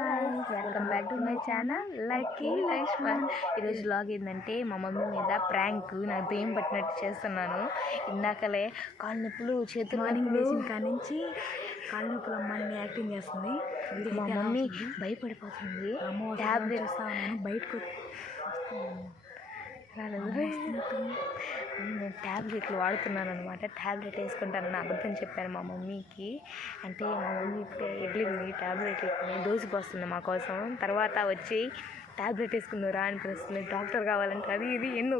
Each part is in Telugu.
Friends welcome back to my channel lucky Laxman ఈరోజు బ్లాగ్ ఏంటంటే మా మమ్మీ మీద ప్రాంక్ నాకు దెయ్యం పట్టినట్టు చేస్తున్నాను. ఇందాకలే కాళ్ళు నొప్పులు చేతులు మార్నింగ్ లేచిన కాడ నుంచి కాళ్ళు నొప్పులు అమ్మాయిని యాక్టింగ్ చేస్తుంది. మా మమ్మీ. భయపడిపోతుంది. అమ్మ ఉన్నాను బయటకు నేను ట్యాబ్లెట్లు వాడుతున్నాను అనమాట ట్యాబ్లెట్ వేసుకుంటానని అబద్ధం చెప్పాను మా మమ్మీకి. అంటే మా మమ్మీ ఇప్పుడే వెళ్ళింది ట్యాబ్లెట్ డోసు పోస్తుంది మా కోసం. తర్వాత వచ్చి ట్యాబ్లెట్ వేసుకుందరా అని పిలుస్తుంది. డాక్టర్ కావాలంటే అది ఇది ఎన్నో.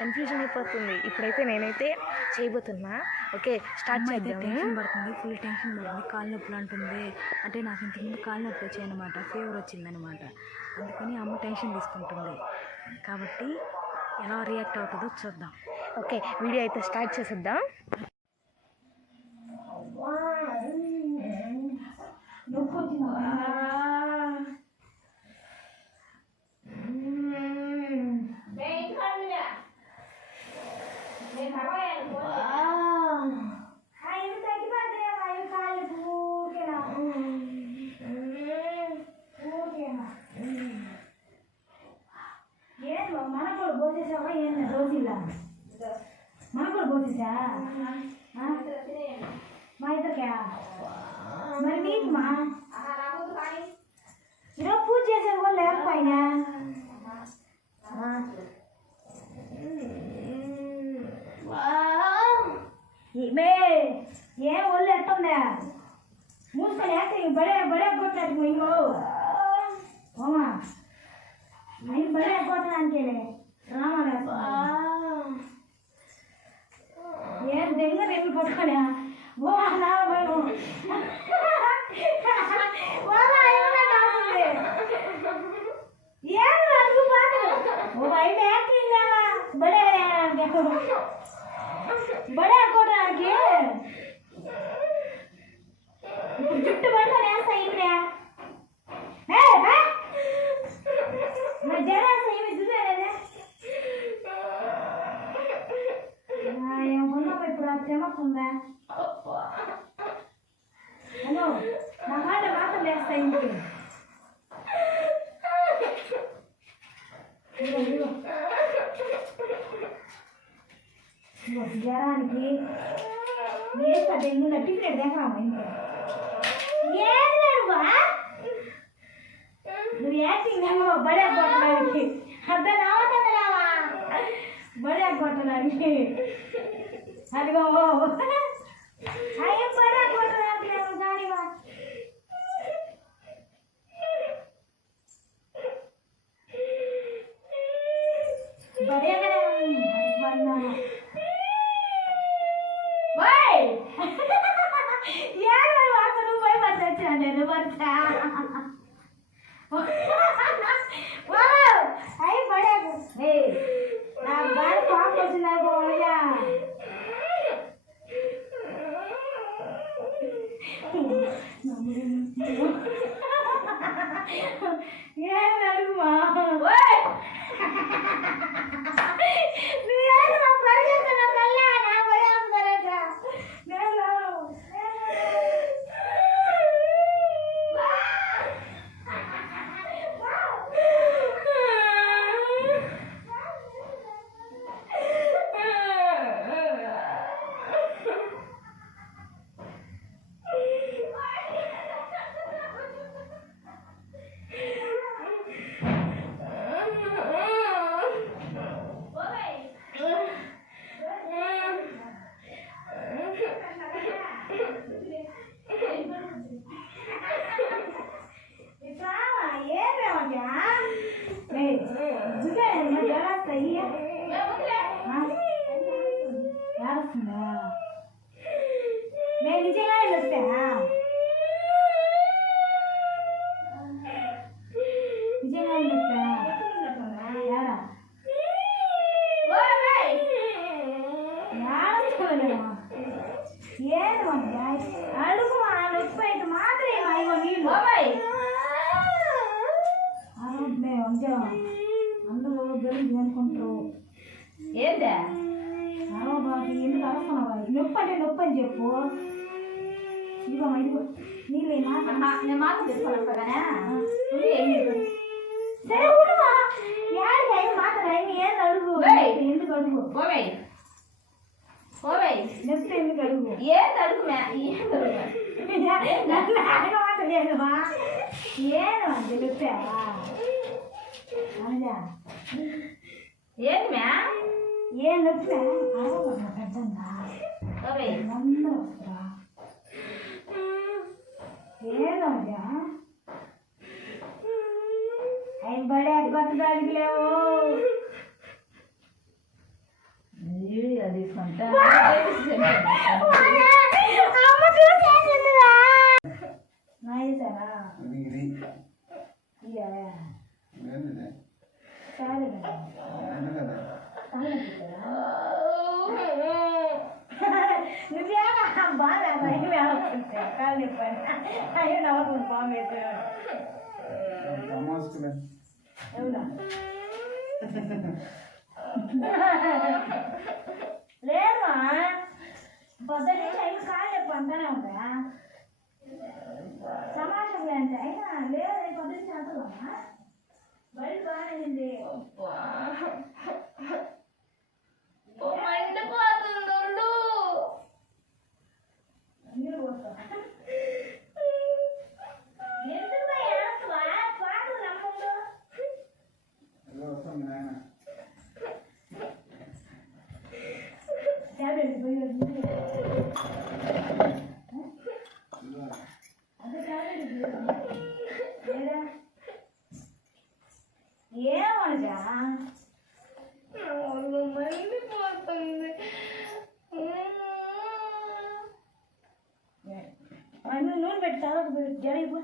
కన్ఫ్యూజన్ అయిపోతుంది. ఇప్పుడైతే నేనైతే చేయబోతున్నా. ఓకే స్టార్ట్ చేద్దాము? టెన్షన్ పడుతుంది. ఫుల్ టెన్షన్ పడుతుంది. కాళ్ళు నొప్పులు అంటుంది. అంటే నాకు ఇంతకుముందు కాళ్ళు నొప్పి వచ్చాయి అనమాట ఫీవర్ వచ్చిందనమాట అందుకని అమ్మ టెన్షన్ తీసుకుంటుంది. కాబట్టి ఎలా రియాక్ట్ అవుతుందో చూద్దాం. ఓకే వీడియో అయితే స్టార్ట్ చేసేద్దాం. పోతుందా మా ఇద్దరికా? మరి మీకు మా ఈరోజు పూజ చేసేది కూడా లేకపోయినా? మే ఏం ఒళ్ళు ఎట్టుందా మూసుకొని వేస్తే బడే బడే కొట్టాడు ఇంకో. ఓమా నేను బడే కొట్టడానికి రామారావు. रेंगे रेंगे पटकने हाँ वो आना मैं वो वो भाई मैं डांस ले यार तू बात कर। वो भाई मैं एक्टिंग ना बड़े हैं बड़े कोट आगे जुट्टू बड़े हैं, सही में। ఇప్పుడు అది చెమకుందా హలో నా మాట మాత్రం వేస్తా ఇంటికి ఇదిగో, ఇదిగో. ఇదిగో, జ్వరానికి వేస్తా డెంగ్యూ టిఫిన్ దేకరామా ఇంట్లో ఏది నడువా నువ్వు యాక్టింగ్ నెంగో బడే కొట్టడానికి అర్థం రావట్లేదు రావా బడే కొట్టడానికి అదిగో. అయ్యో బడే కొట్టడానికి కానివా బడేగానే నిజంగా వస్తా యాడా ಏನು అడుగు నొప్పి అయితే మాత్రం అయ్యో నీళ్ళు అరే వంజం అందరూ గలీజ్ అనుకుంటారు ఏందే சரி விடுமா. யாரு கையை மாத்திர நீ ஏன் கழுவு இருந்து கழுவு போவே. போவே. லெஃப்ட் இருந்து கழுவு ஏன் தடுக்குமே? ஏன் கழுவு அடக்க மாட்டேமா ஏன் வந்து லெஃப்டா அனுஜா ஏனுமே? ஏன் லெஃப்ட்ல அடக்க மாட்டேன் போவே. நல்லா ఏంటిది? సరే ఎందుకది? నువ్వేనా బాగా అయ్యో నవ్వుతుంది బాగా లేదమ్మా పొద్దు నుంచి అయిన కాళ్ళు నొప్పి ఉంటాయా సమాజం అంటే అయినా లేదు పొద్దు నుంచి అంటున్నా బయట బాగానే ஏன் வந்தா ஒரு மருந்து போட்டு அண்ணன் நூல் பெட்டு சாதாக்கு போயிடு ஜனகி போ.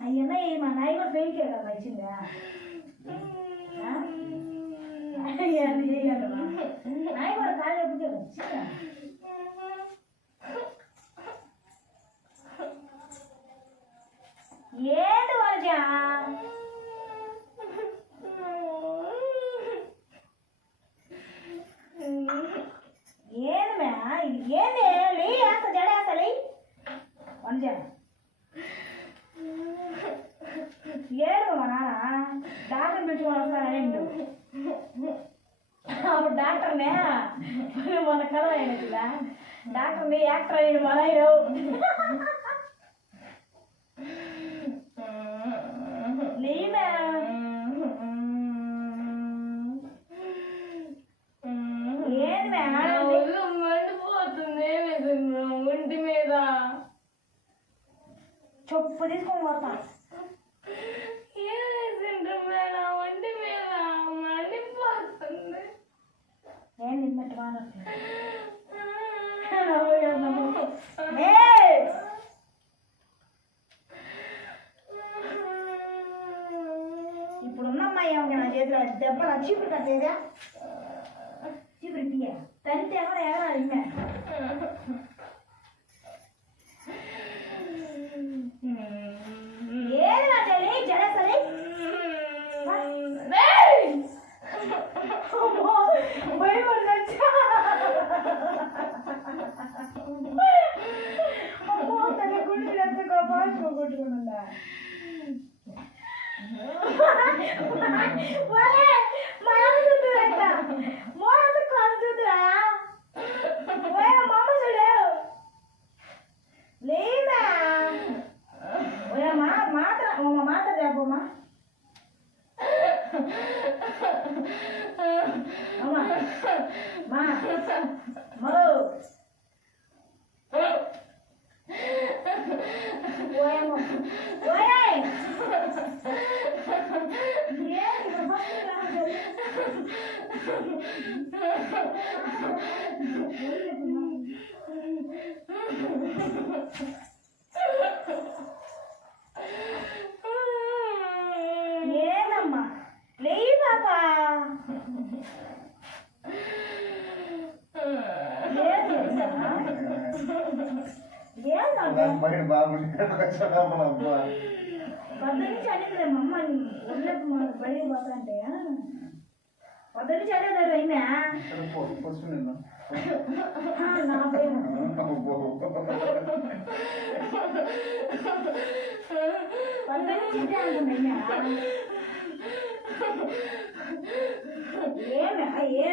ஐயா தான் ஏமா நாய் கூட பெயிண்ட் கேட்கலாம் வச்சுங்க. మొన్న అయినట్టుగా డాక్టర్ని యాక్టర్ అయ్యాడు మా నాయన లేమే ఏంది మే ఒళ్ళు మండిపోతుంది ఒంటి మీద. చెప్పు తీసుకొని పోతా. దెబ్బలు చీపురు కట్టేదా చీపురు తీయ తంతే కూడా ఎవరా ఇమ్మే mata, uma mata de abomar. Uma mata. Mou. Ué, amor. Ué. Yeah. దాని పైన బాగుంది. అబ్బా. పొద్దున్న చదివేదా మమ్మ ఉండదు అంటే పొద్దున్న చదివేదారు అయినా? నా పైన పొద్దున్న ఏమే? ఏ?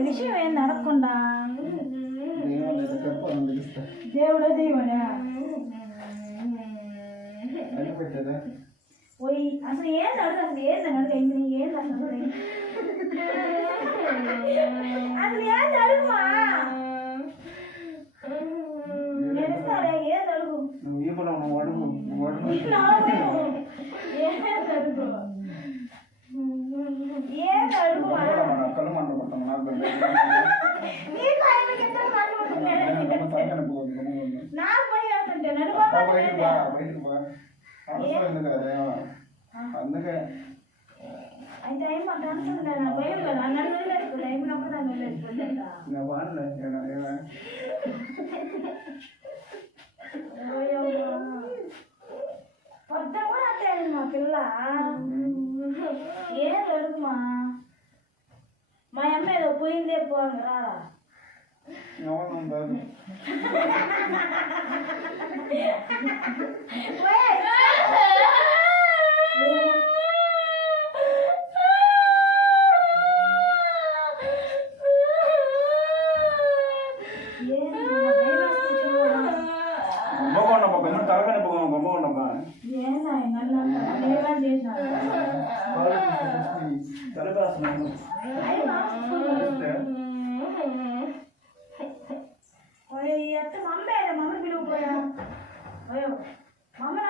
విషయం ఏం నడకుండా దేవుడే దేవుడా పోయి అసలు ఏం నడదు అసలు ఏం నడదు అయింది ఏం నడదు అసలు ఏం నడుమా అందుకే అయితే ఏం మాట్లాడుతున్నా నా భయం కదా నన్ను వెళ్ళేసుకున్నా ఏమి నప్పుడు నన్ను వెళ్ళేసుకుంటా ¿Qué es eso? ¿Qué es eso? ¿Qué es eso? ¿Qué es eso? ¿Qué 哎呦忙着